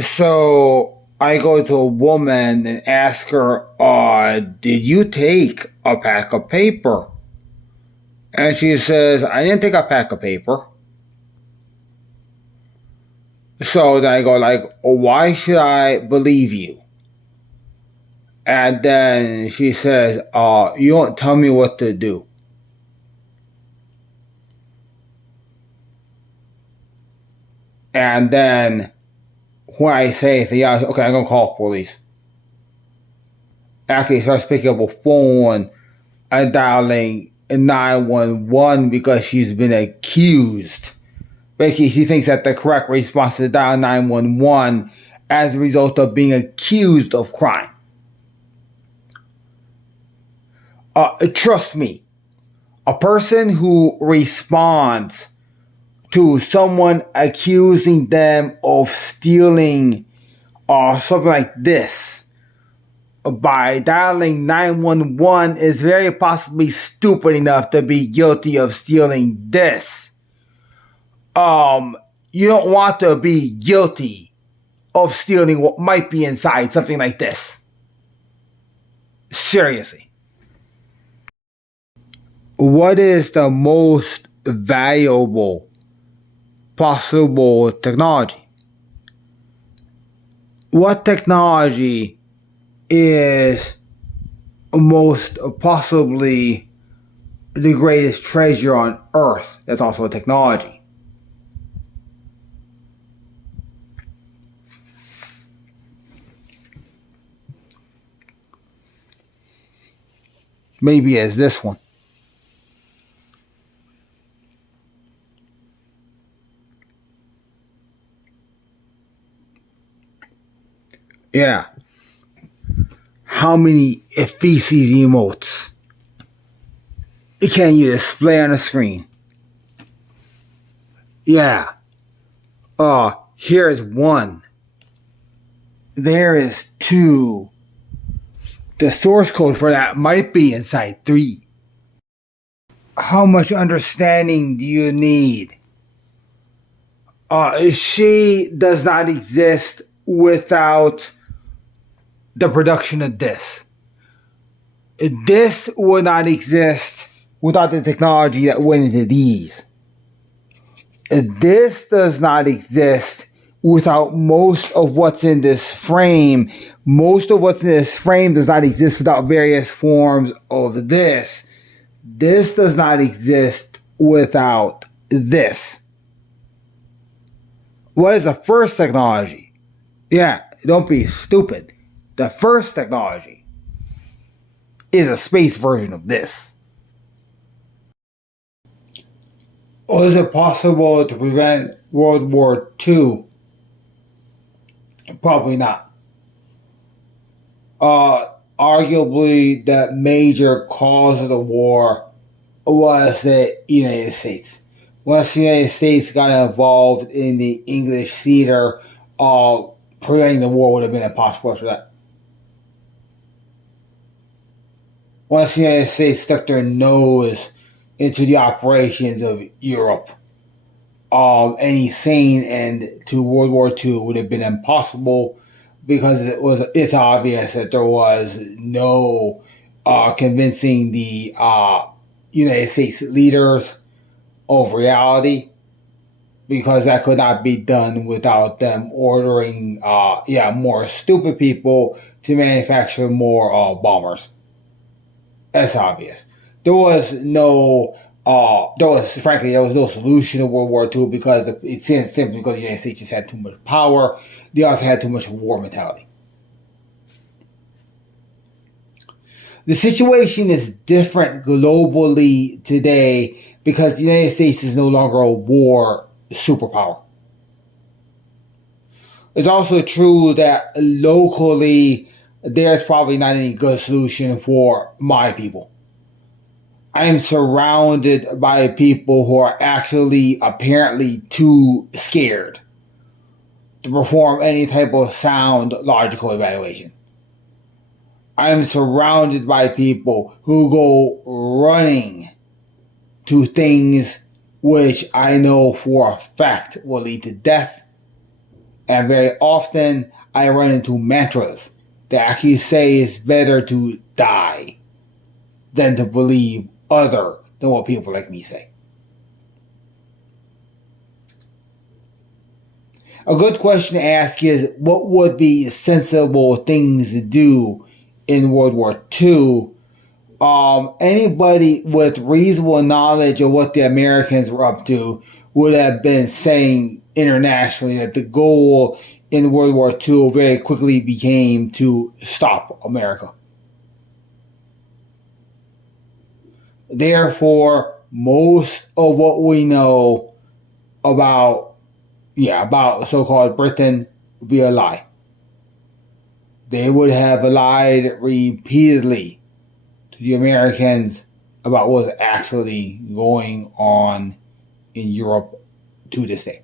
So I go to a woman and ask her, did you take a pack of paper? And she says, I didn't take a pack of paper. So then I go like, why should I believe you? And then she says, you don't tell me what to do. And then when I say, yeah, okay, I'm going to call police. Actually starts picking up a phone and dialing 911 because she's been accused. Basically, she thinks that the correct response is dial 911 as a result of being accused of crime. Trust me, a person who responds to someone accusing them of stealing or something like this by dialing 911 is very possibly stupid enough to be guilty of stealing this. You don't want to be guilty of stealing what might be inside something like this. Seriously. What is the most valuable possible technology? What technology is most possibly the greatest treasure on Earth that's also a technology? Maybe as this one. Yeah. How many feces emotes can you display on the screen? Yeah. Here's one. There is two. The source code for that might be inside three. How much understanding do you need? She does not exist without the production of this. This would not exist without the technology that went into these. This does not exist without most of what's in this frame. Most of what's in this frame does not exist without various forms of this. This does not exist without this. What is the first technology? Yeah, don't be stupid. The first technology is a space version of this. Or is it possible to prevent World War II? Probably not. Arguably, the major cause of the war was the United States. Once the United States got involved in the English theater, preventing the war would have been impossible after that. Once the United States stuck their nose into the operations of Europe, any sane end to World War II would have been impossible because it's obvious that there was no convincing the United States leaders of reality, because that could not be done without them ordering more stupid people to manufacture more bombers. That's obvious. There was no there was no solution to World War II because it seems simply because the United States just had too much power. They also had too much war mentality. The situation is different globally today because the United States is no longer a war superpower. It's also true that locally there's probably not any good solution for my people. I am surrounded by people who are actually apparently too scared to perform any type of sound logical evaluation. I am surrounded by people who go running to things which I know for a fact will lead to death And very often I run into mantras that actually say it's better to die than to believe other than what people like me say. A good question to ask is, what would be sensible things to do in World War II? Anybody with reasonable knowledge of what the Americans were up to would have been saying internationally that the goal in World War II very quickly became to stop America. Therefore, most of what we know about so-called Britain would be a lie. They would have lied repeatedly to the Americans about what was actually going on in Europe to this day.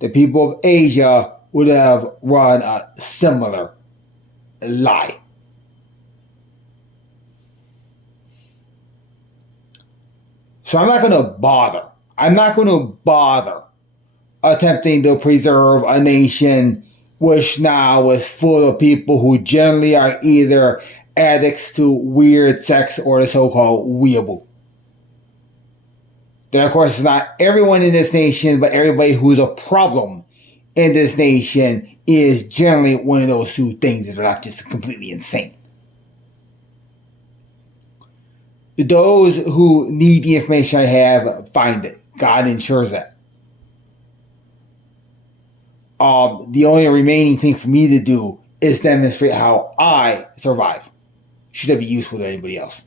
The people of Asia would have run a similar lie. So I'm not going to bother attempting to preserve a nation which now is full of people who generally are either addicts to weird sex or the so-called weeaboo. Then, of course, it's not everyone in this nation, but everybody who's a problem in this nation is generally one of those two things that are not just completely insane. Those who need the information I have, find it. God ensures that. The only remaining thing for me to do is demonstrate how I survive. Should that be useful to anybody else?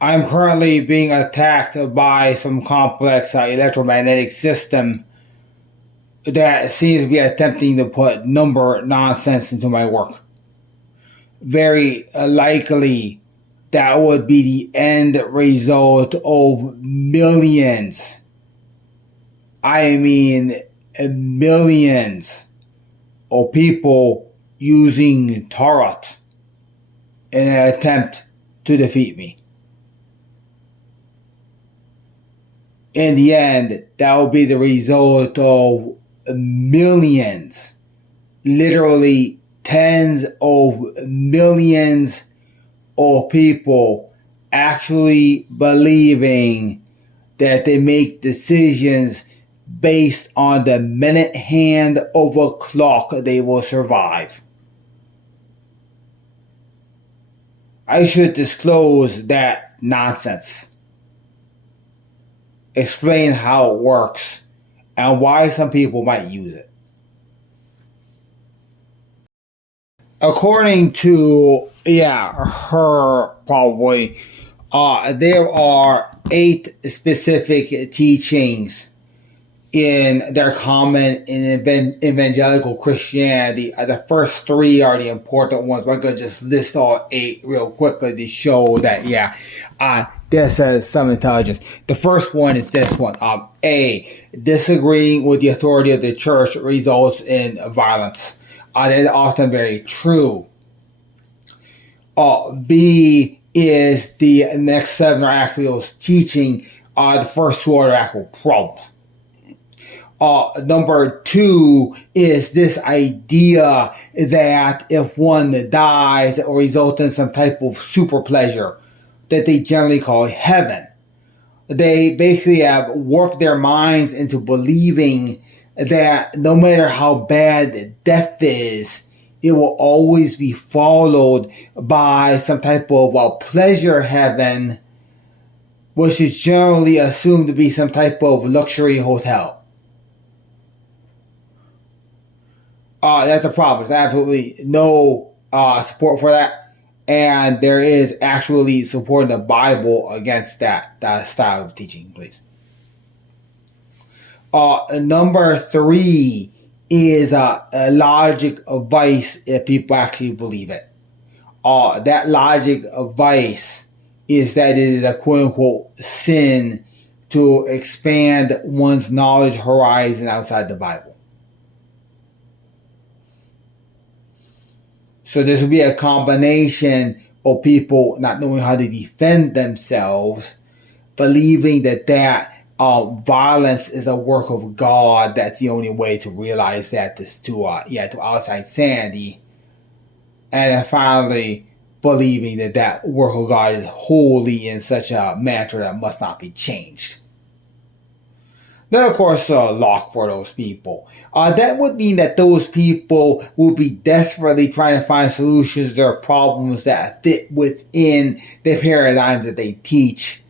I'm currently being attacked by some complex electromagnetic system that seems to be attempting to put number nonsense into my work. Very likely that would be the end result of millions. I mean, millions of people using Tarot in an attempt to defeat me. In the end, that will be the result of millions, literally tens of millions of people actually believing that they make decisions based on the minute hand of a clock they will survive. I should disclose that nonsense. Explain how it works and why some people might use it. According to, her probably, there are 8 specific teachings that are common in evangelical Christianity. The first 3 are the important ones, but I'm going to just list all 8 real quickly to show that, this has some intelligence. The first one is this one. A, disagreeing with the authority of the church results in violence. That is often very true. B is the next 7 are actually teaching. The first 2 are actual problems. Number 2 is this idea that if one dies, it will result in some type of super pleasure that they generally call heaven. They basically have warped their minds into believing that no matter how bad death is, it will always be followed by some type of pleasure heaven, which is generally assumed to be some type of luxury hotel. That's a problem. There's absolutely no support for that. And there is actually support in the Bible against that style of teaching, please. Number 3 is a logic of vice if people actually believe it. That logic of vice is that it is a quote-unquote sin to expand one's knowledge horizon outside the Bible. So this will be a combination of people not knowing how to defend themselves, believing that violence is a work of God. That's the only way to realize that is to outside sanity. And then finally, believing that that work of God is holy in such a manner that must not be changed. Then, of course, lock for those people. That would mean that those people will be desperately trying to find solutions to their problems that fit within the paradigm that they teach.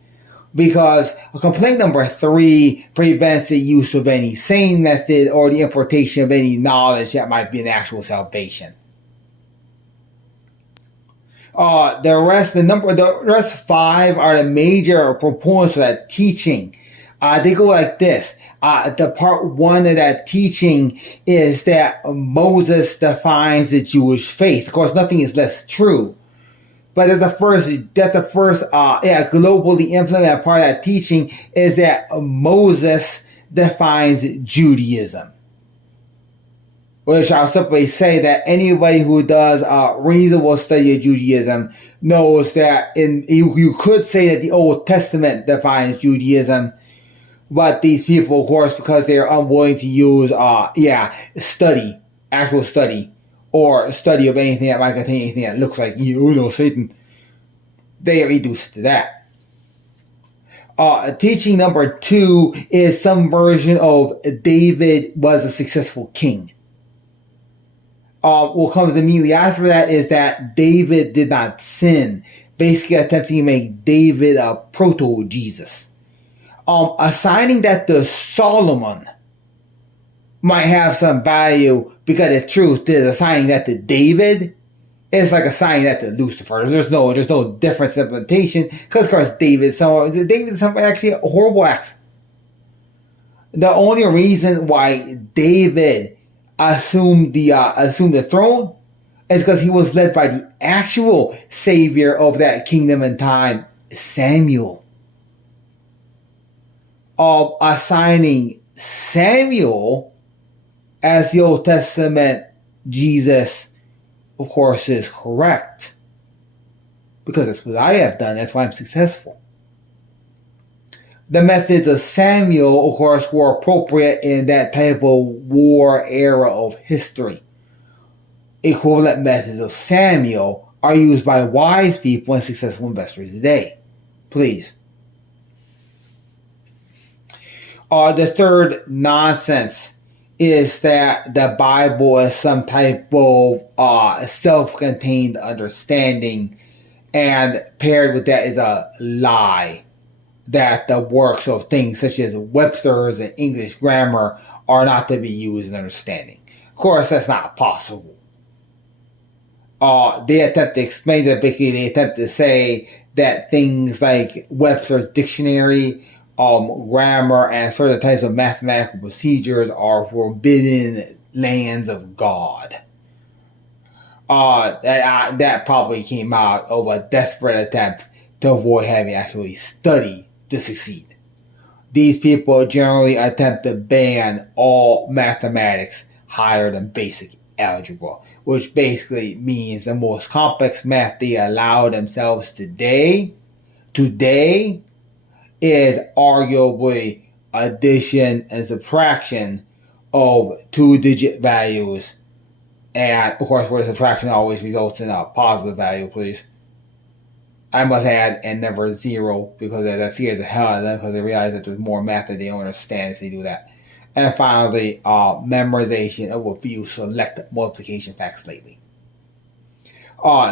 Because complaint number 3 prevents the use of any sane method or the importation of any knowledge that might be an actual salvation. The rest 5 are the major proponents of that teaching. They go like this. The part 1 of that teaching is that Moses defines the Jewish faith. Of course, nothing is less true. But that's the first globally implemented part of that teaching is that Moses defines Judaism. Which I'll simply say that anybody who does a reasonable study of Judaism knows that you could say that the Old Testament defines Judaism, but these people, of course, because they are unwilling to use actual study, or study of anything that might contain anything that looks like Satan, they reduce it to that. Teaching number 2 is some version of David was a successful king. What comes immediately after that is that David did not sin, basically attempting to make David a proto-Jesus. Assigning that to Solomon might have some value, because the truth is assigning that to David is like assigning that to Lucifer. There's no difference in implementation, because of course David's actually horrible acts. The only reason why David assumed the throne is because he was led by the actual savior of that kingdom and time, Samuel. Assigning Samuel as the Old Testament Jesus, of course, is correct, because that's what I have done. That's why I'm successful. The methods of Samuel, of course, were appropriate in that type of war era of history. Equivalent methods of Samuel are used by wise people and successful investors today. Please. The third nonsense is that the Bible is some type of self-contained understanding, and paired with that is a lie that the works of things such as Webster's and English grammar are not to be used in understanding. Of course, that's not possible. They attempt to explain that, basically they attempt to say that things like Webster's dictionary, grammar, and certain types of mathematical procedures are forbidden lands of God. That probably came out of a desperate attempt to avoid having actually studied to succeed. These people generally attempt to ban all mathematics higher than basic algebra, which basically means the most complex math they allow themselves today is arguably addition and subtraction of 2-digit values, and of course where the subtraction always results in a positive value, please. I must add, and never 0, because that scares the hell out of them, because they realize that there's more math that they don't understand if they do that. And finally, memorization of a few select multiplication facts lately.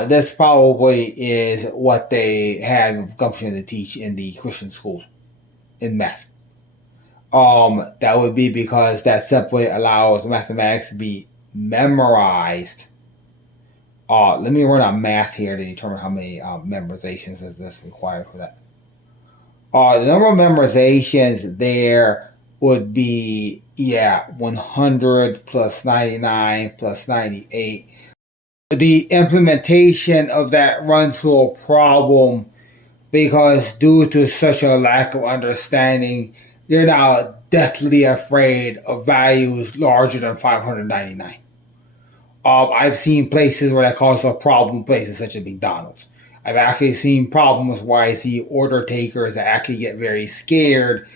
This probably is what they have gumption to teach in the Christian schools in math. That would be because that simply allows mathematics to be memorized. Let me run on math here to determine how many memorizations is this required for that. The number of memorizations there would be 100 plus 99 plus 98. The implementation of that runs to a problem because due to such a lack of understanding, they're now deathly afraid of values larger than 599. I've seen places where that causes a problem, places such as McDonald's. I've actually seen problems where I see order takers that actually get very scared